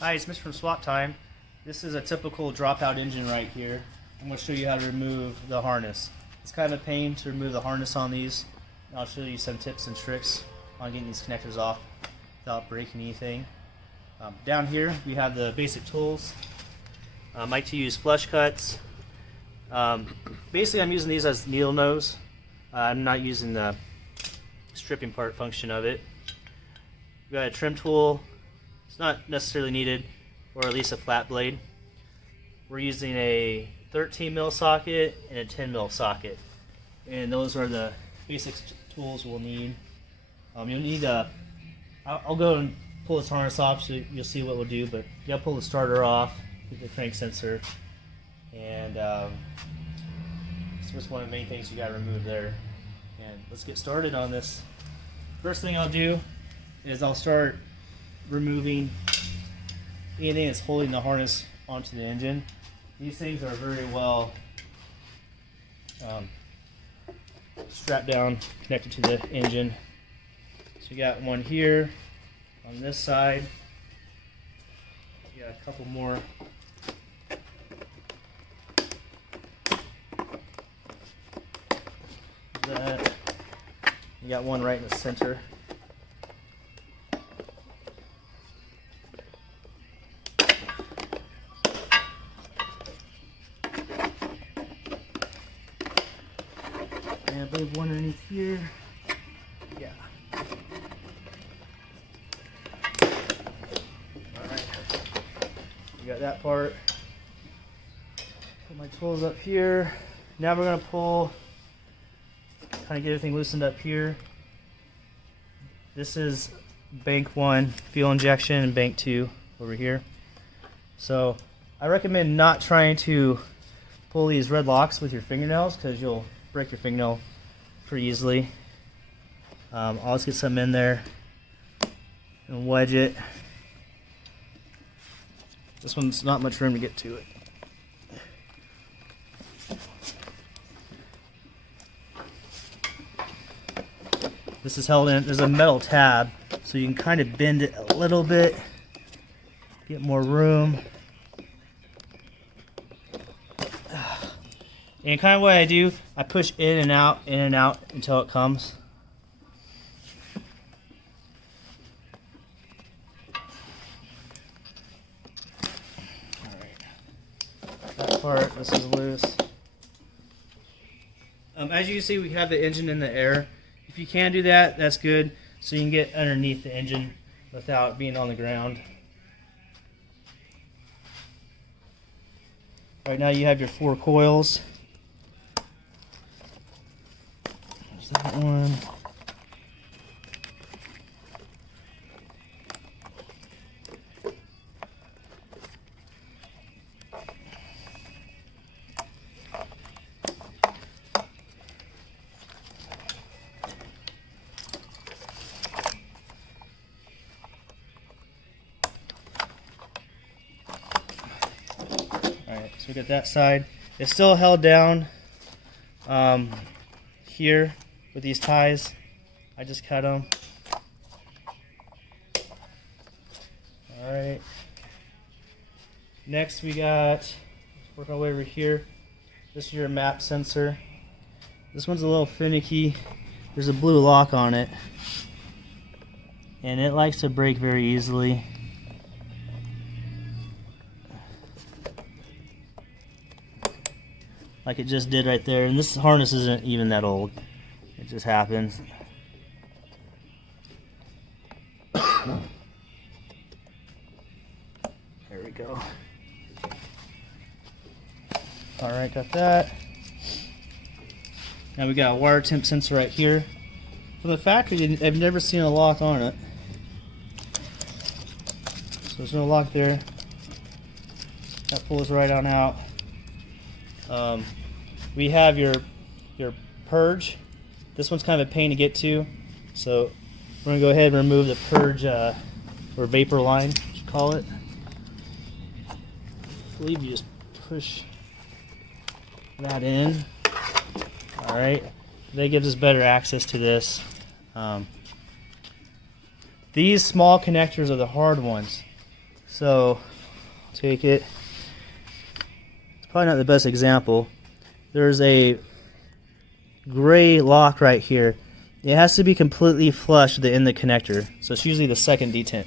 Hi, it's Mitch from Swap Time. This is a typical dropout engine right here. I'm going to show you how to remove the harness. It's kind of a pain to remove the harness on these. I'll show you some tips and tricks on getting these connectors off without breaking anything. Down here we have the basic tools. I like to use flush cuts. Basically I'm using these as needle nose. I'm not using the stripping part function of it. We got a trim tool. It's not necessarily needed, or at least a flat blade. We're using a 13 mil socket and a 10 mil socket, and those are the basic tools we'll need. You'll need I'll go and pull this harness off so you'll see what we'll do, but you gotta pull the starter off with the crank sensor, and it's just one of the main things you gotta remove there. And let's get started on this. First thing I'll do is I'll start removing anything that's holding the harness onto the engine. These things are very well strapped down, connected to the engine. So you got one here on this side. You got a couple more. That. You got one right in the center. And I believe one underneath here. Yeah. Alright. You got that part. Put my tools up here. Now we're going to pull, kind of get everything loosened up here. This is bank 1 fuel injection and bank 2 over here. So I recommend not trying to pull these red locks with your fingernails because you'll break your fingernail pretty easily. I'll just get some in there and wedge it. This one's not much room to get to it. This is held in, there's a metal tab, so you can kind of bend it a little bit, get more room. And kind of what I do, I push in and out until it comes. Alright. That part, this is loose. As you can see, we have the engine in the air. If you can do that, that's good, so you can get underneath the engine without being on the ground. Right now you have your 4 coils. There's that one. Alright, so we got that side. It's still held down here with these ties. I just cut them. Alright. Next we got, let's work our way over here. This is your map sensor. This one's a little finicky. There's a blue lock on it, and it likes to break very easily. Like it just did right there, and this harness isn't even that old. It just happens. There we go. Alright, got that. Now we got a wire temp sensor right here. From the factory, I've never seen a lock on it. So there's no lock there. That pulls right on out. We have your purge. This one's kind of a pain to get to, so we're gonna go ahead and remove the purge or vapor line, you call it. I believe you just push that in. All right, that gives us better access to this. These small connectors are the hard ones. So take it. It's probably not the best example. There's a gray lock right here. It has to be completely flush with the end of the connector. So it's usually the second detent.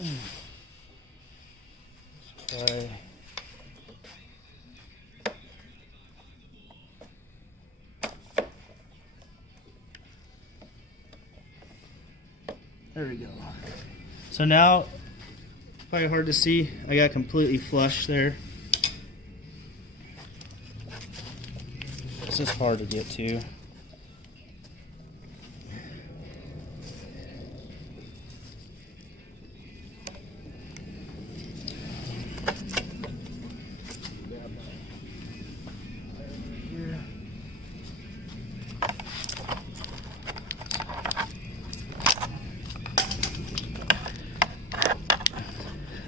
Let's try. There we go. So now, probably hard to see, I got completely flush there. It's just hard to get to.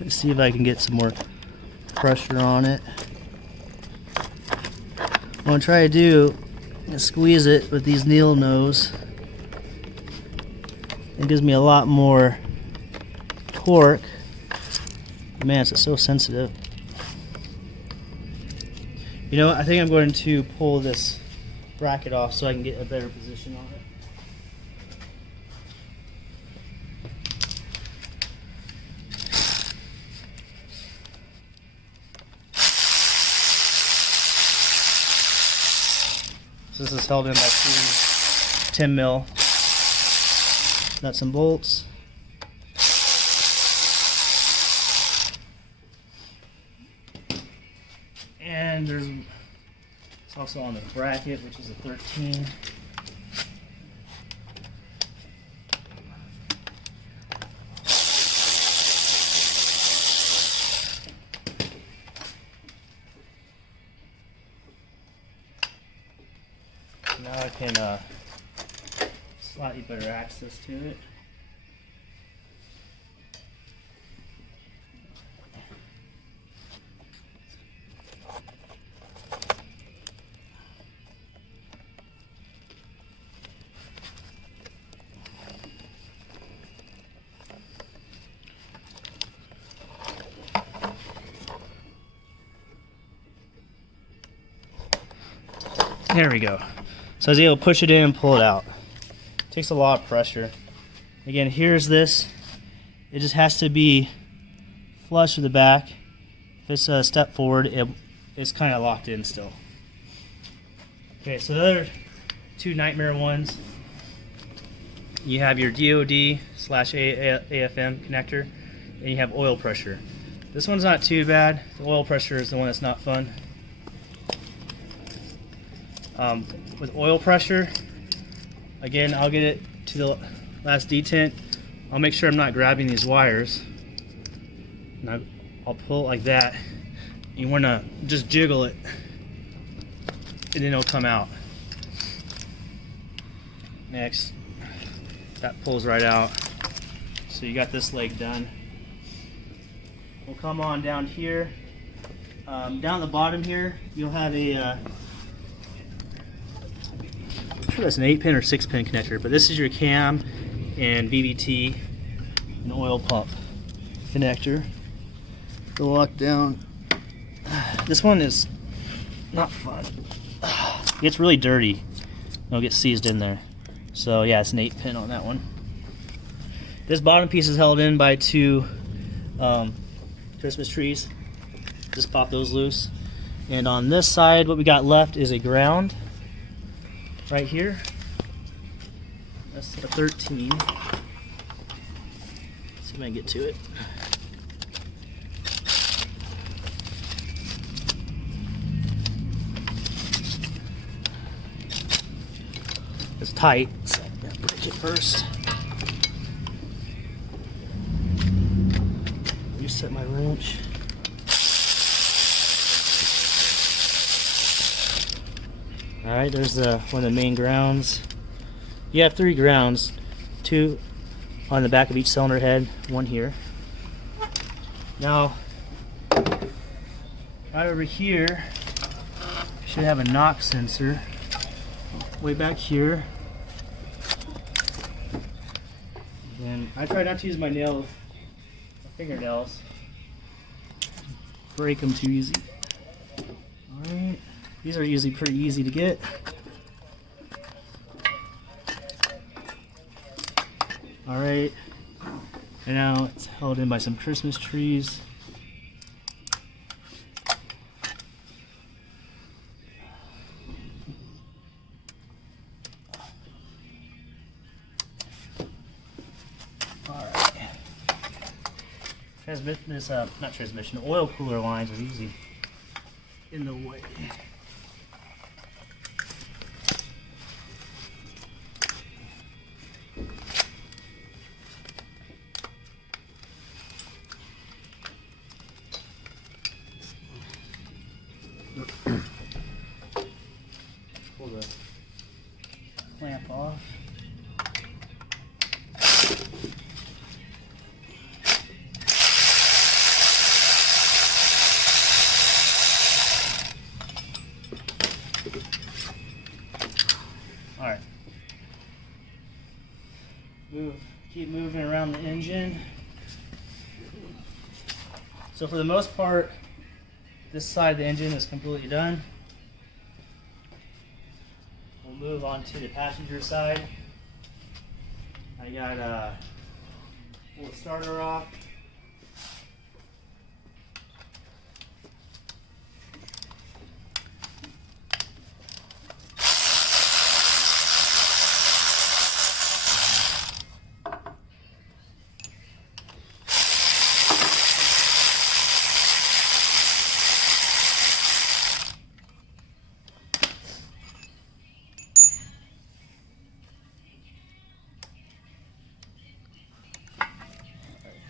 Let's see if I can get some more pressure on it. What I'm going to try to do is squeeze it with these needle nose. It gives me a lot more torque. Man, it's so sensitive. You know what? I think I'm going to pull this bracket off so I can get a better position on it. This is held in by two 10 mil nuts and bolts. And it's also on the bracket, which is a 13. Now I can slightly better access to it. There we go. So I was able to push it in and pull it out. It takes a lot of pressure. Again, here's this. It just has to be flush with the back. If it's a step forward, it's kind of locked in still. Okay, so the other two nightmare ones, you have your DOD/AFM connector, and you have oil pressure. This one's not too bad. The oil pressure is the one that's not fun. With oil pressure, again, I'll get it to the last detent. I'll make sure I'm not grabbing these wires. And I'll pull it like that. You want to just jiggle it, and then it'll come out. Next, that pulls right out. So you got this leg done. We'll come on down here. Down at the bottom here, you'll have a I'm sure that's an 8-pin or 6-pin connector, but this is your cam and VVT and oil pump connector. The lock down. This one is not fun. It gets really dirty. It'll get seized in there. So yeah, it's an 8-pin on that one. This bottom piece is held in by two Christmas trees. Just pop those loose. And on this side, what we got left is a ground. Right here, that's a 13. Let's see if I can get to it. It's tight, so I'm gonna break it first. Reset my wrench. Alright, there's one of the main grounds. You have 3 grounds, 2 on the back of each cylinder head, 1 here. Now, right over here, should have a knock sensor way back here. And I try not to use my fingernails. Break them too easy. Alright, these are usually pretty easy to get. Alright, and now it's held in by some Christmas trees. Oil cooler lines are easy in the way. Pull the clamp off. Alright. Keep moving around the engine. So for the most part, this side of the engine is completely done. We'll move on to the passenger side. I got pull the starter off.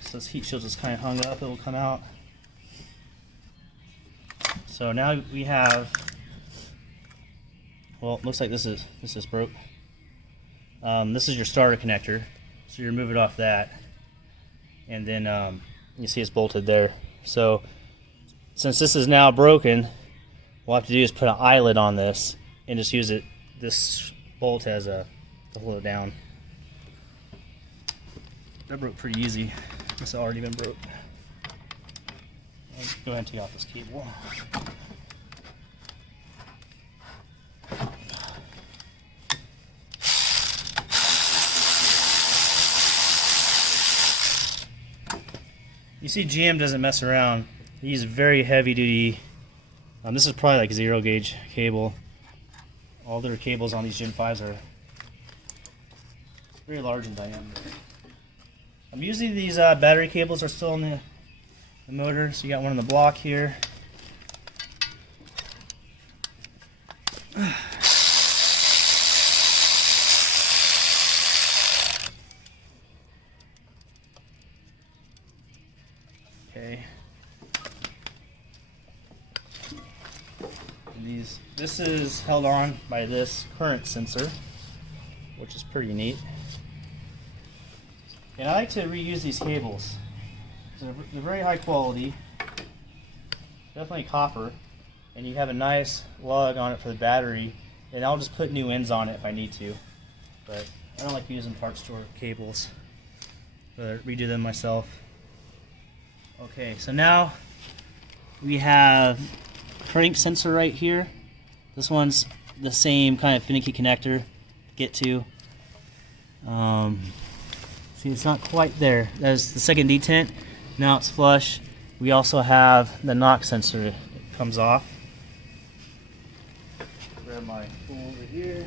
So this heat shield is kind of hung up, it will come out. So now we have, well, it looks like this is broke. This is your starter connector, so you remove it off that, and then you see it's bolted there. So since this is now broken, what we'll have to do is put an eyelet on this and just use this bolt as to hold it down. That broke pretty easy. It's already been broke. I'll go ahead and take off this cable. You see GM doesn't mess around. They use very heavy duty. This is probably like 0 gauge cable. All their cables on these Gen 5s are very large in diameter. Usually these battery cables are still in the motor, so you got one in the block here. Okay. And this is held on by this current sensor, which is pretty neat. And I like to reuse these cables. They're very high quality, definitely copper, and you have a nice lug on it for the battery, and I'll just put new ends on it if I need to. But I don't like using parts store cables, but redo them myself. Okay, so now we have crank sensor right here. This one's the same kind of finicky connector to get to. See, it's not quite there. That's the second detent. Now it's flush. We also have the knock sensor that comes off. Grab my tool over here.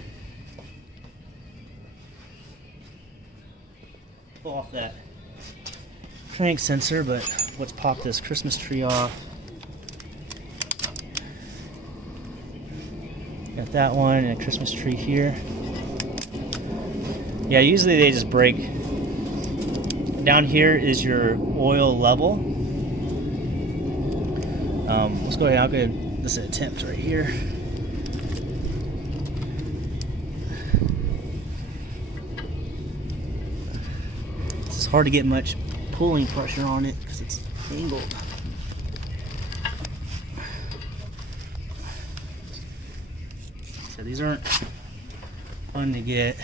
Pull off that crank sensor, but let's pop this Christmas tree off. Got that one and a Christmas tree here. Yeah, usually they just break. Down here is your oil level. Let's go ahead. I'll go ahead. This is an attempt right here. It's hard to get much pulling pressure on it because it's angled. because these aren't fun to get.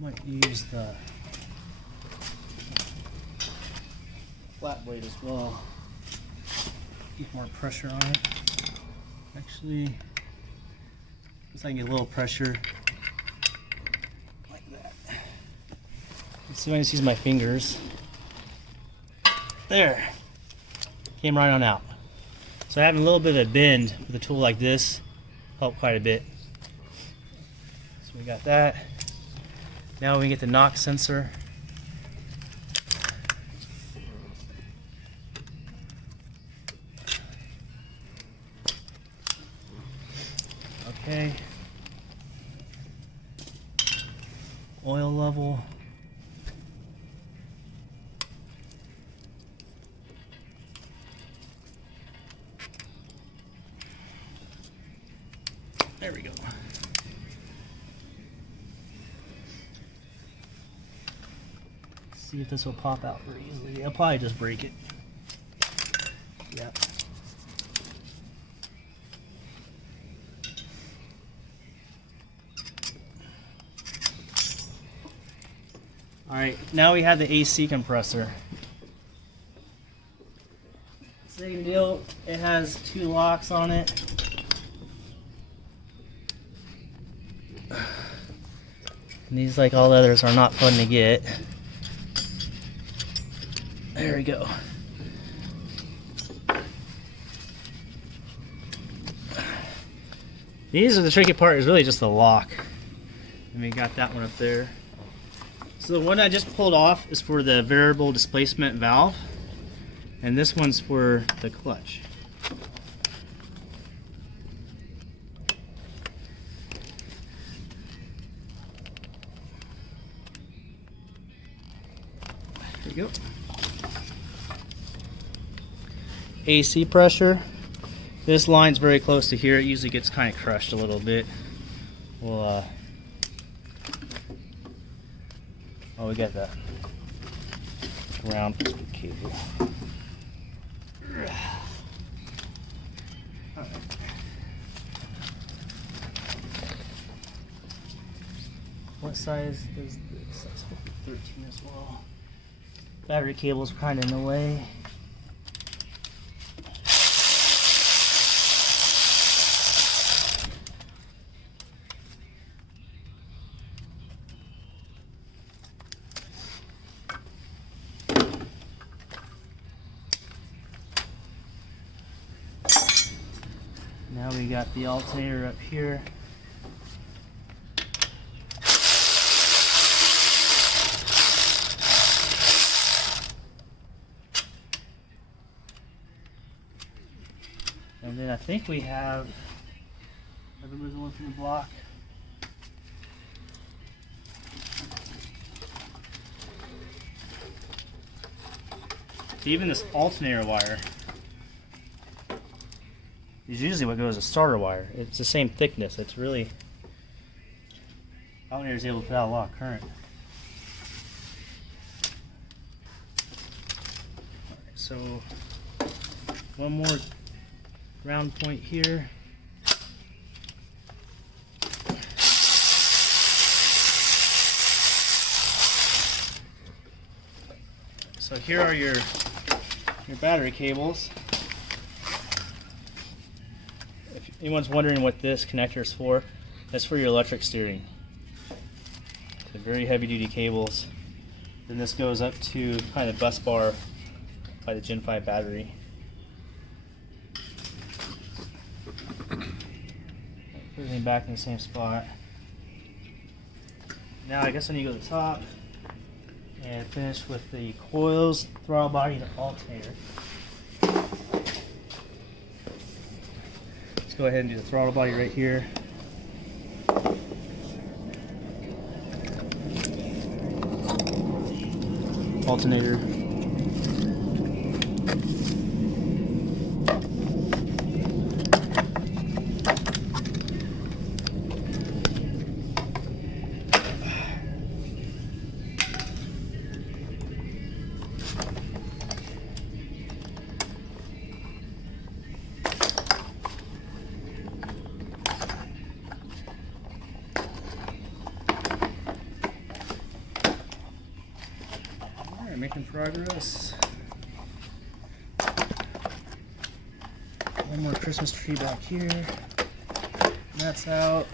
Might use the flat blade as well. Keep more pressure on it. Actually, just I can get a little pressure like that. Let's see if I can use my fingers. There. Came right on out. So having a little bit of a bend with a tool like this helped quite a bit. So we got that. Now we get the knock sensor. Okay. Oil level. There we go. See if this will pop out very easily. I'll probably just break it. Yep. Alright, now we have the AC compressor. Same deal, it has 2 locks on it. And these, like all the others, are not fun to get. There we go. These are the tricky part, is really just the lock. And we got that one up there. So the one I just pulled off is for the variable displacement valve, and this one's for the clutch. There you go. AC pressure. This line's very close to here. It usually gets kind of crushed a little bit. We'll oh, we got that round cable. Alright. What size is this? Size 13 as well. Battery cable's kind of in the way. Now we got the alternator up here. And then I think we have, everybody's one from the block. So even this alternator wire is usually what goes as starter wire. It's the same thickness. It's really, alternator is able to put out a lot of current. Alright, so one more ground point here. So here are your battery cables. If anyone's wondering what this connector is for, that's for your electric steering. So very heavy duty cables. Then this goes up to kind of bus bar by the Gen 5 battery. Put everything back in the same spot. Now I guess I need to go to the top and finish with the coils, throttle body, and alternator. Let's go ahead and do the throttle body right here. Alternator. making progress. One more Christmas tree back here. That's out.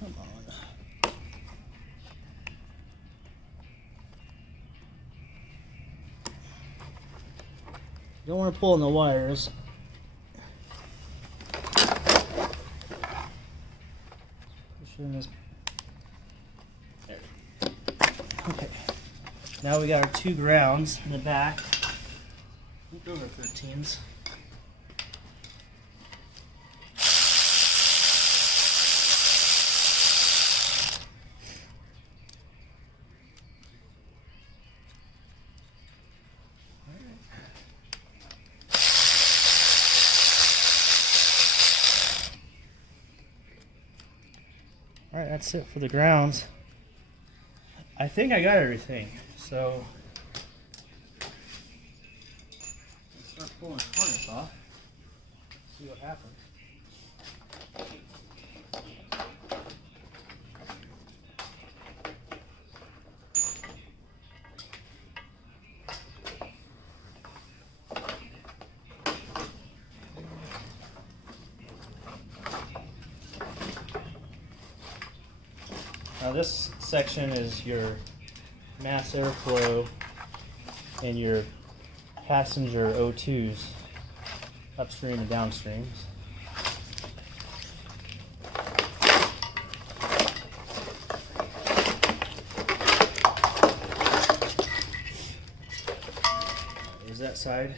Come on. Don't want to pull on the wires. This. There. Okay. Now we got our two grounds in the back. I think those are 13s. Alright, that's it for the grounds. I think I got everything. So let's start pulling the harness off. See what happens. Now this section is your mass airflow and your passenger O2s, upstream and downstreams. There's that side.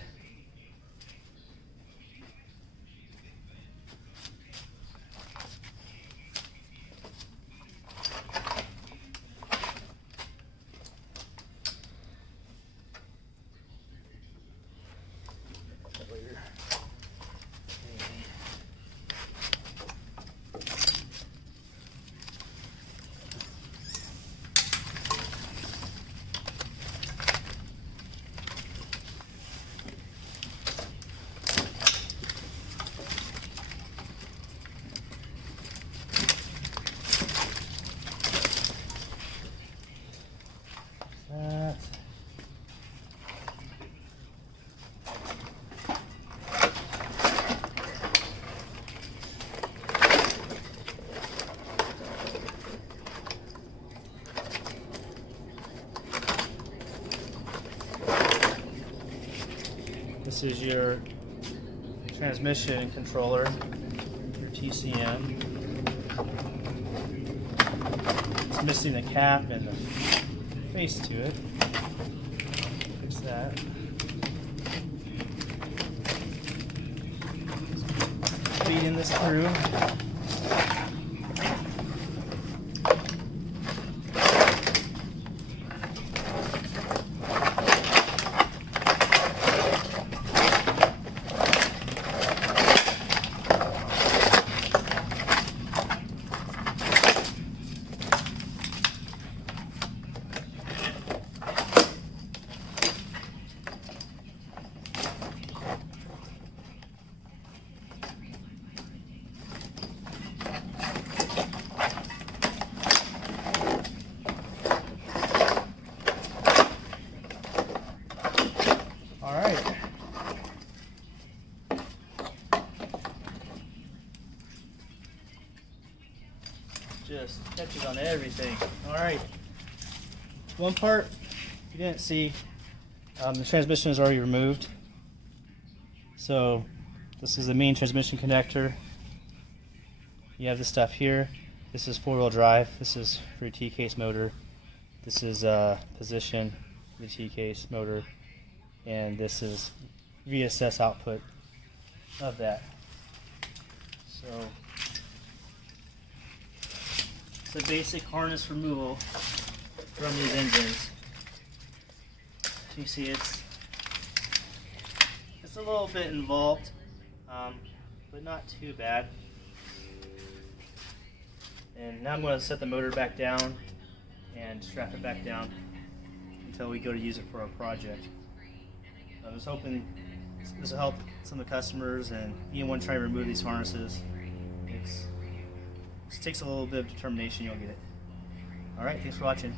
This is your transmission controller, your TCM. It's missing the cap and the face to it. Fix that. Feeding this through. Just catches on everything. Alright. One part you didn't see, the transmission is already removed. So this is the main transmission connector. You have this stuff here. This is four-wheel drive. This is for your T-case motor. This is position, the T-case motor. And this is VSS output of that. So it's a basic harness removal from these engines. So you see it's a little bit involved, but not too bad. And now I'm going to set the motor back down and strap it back down until we go to use it for our project. I was hoping this will help some of the customers and anyone trying to remove these harnesses. It's It takes a little bit of determination, you'll get it. Alright, thanks for watching.